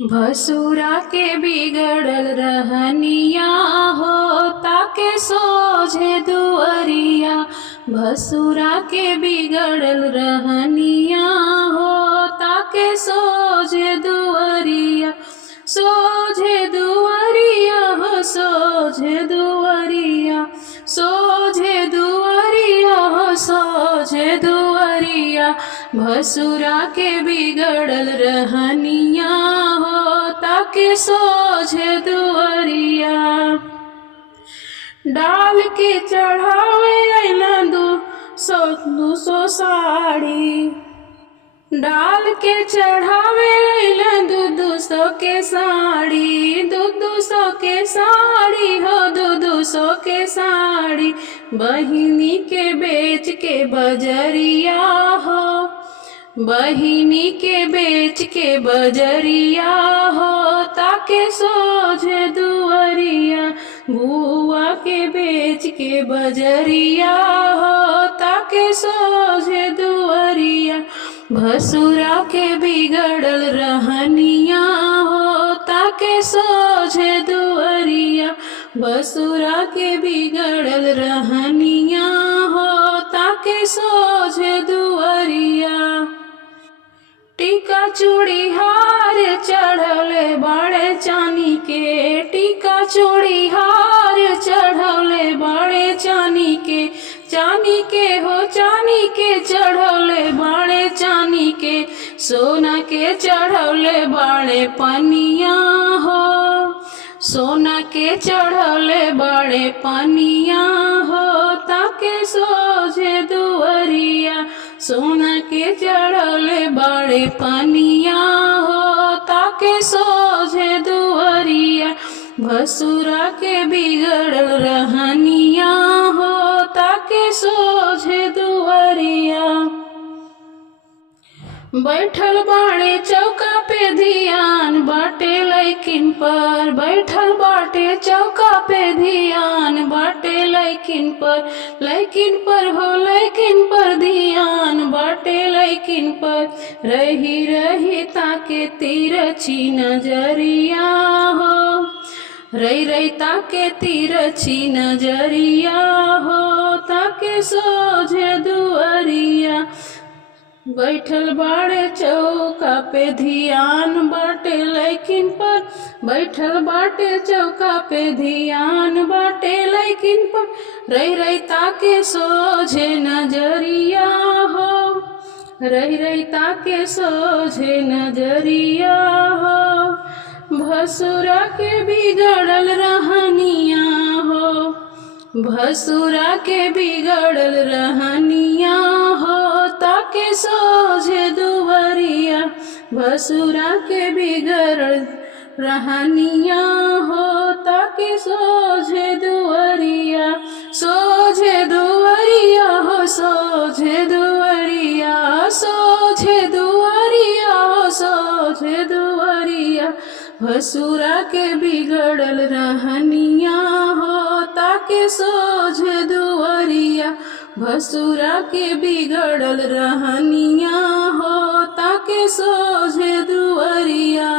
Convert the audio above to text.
भसुरा के बिगड़ल रहनिया हो ताके सोझे दुअरिया। भसुरा के बिगड़ल रहनिया हो ताके सोझे दुअरिया। सोझे दुअरिया हो सोझे दुअरिया। सोझे दुअरिया हो सोझे दुअरिया। भसुरा के बिगड़ल रहनिया हो ताके सोझे दुअरिया। डाल के चढ़ावे अइला दू सौ साड़ी। डाल के चढ़ावे अइला दू सौ के साड़ी। दू सौ के साड़ी हो दू सौ के साड़ी। बहिनी के बेच के बजरिया हो। बहिनी के बेच के बजरिया हो ताके सोझे दुअरिया। बुआ के बेच के बजरिया हो ताके सोझे दुअरिया। भसुरा के बिगड़ल रहनिया हो ताके सोझे दुअरिया। भसुरा के बिगड़ल रहनिया हो ताके सोझे दुअरिया। टीका चूड़ी हार चढ़ौले बाड़े चानी के। टीका चूड़ी हार चढ़ौले बाड़े चानी के। चानी के हो चानी के चढ़ौले बाड़े चानी के। सोना के चढ़ौले बाड़े पनिया हो। सोना के चढ़ौले बाड़े पनिया हो ताके सोझे दुअरिया। सोना के चढ़ौले बाड़े पनिया हो ताके सोझे दुअरिया। भसुरा के बिगड़ल रहनिया हो ताके सोझे दुअरिया। बैठल बाड़े चौका पे ध्यान बाटे लैकिन पर। बैठल बाटे चौका पे ध्यान बाटे लैकिन पर। लैकिन पर हो लैकिन पर ध्यान बाटे लैकिन पर। रही रही ताके तिरछी नजरिया हो। रही रही ताके तिरछी नजरिया हो ताके सोझे दुअरिया। बैठल बाड़े चौका पे ध्यान बाटे लैकिन पर। बैठल बाटे चौका पे ध्यान बाटे लैकिन पर। रही रही ताके सोझे नजरिया हो। रही रही ताके सोझे नजरिया हो। भसुरा के बिगड़ल रहनिया हो। भसुरा के बिगड़ल रहनिया हो ताके सोझे दुअरिया। भसुरा के बिगड़ल रहनिया हो ताके सोझे दुअरिया। सोझे दुअरिया हो सोझे दुअरिया। सोझे दुअरिया हो सोझे दुअरिया। भसुरा के बिगड़ल रहनिया हो ताके सोझे दुअरिया। भसुरा के बिगड़ल रहनिया हो ताके सोझे दुअरिया।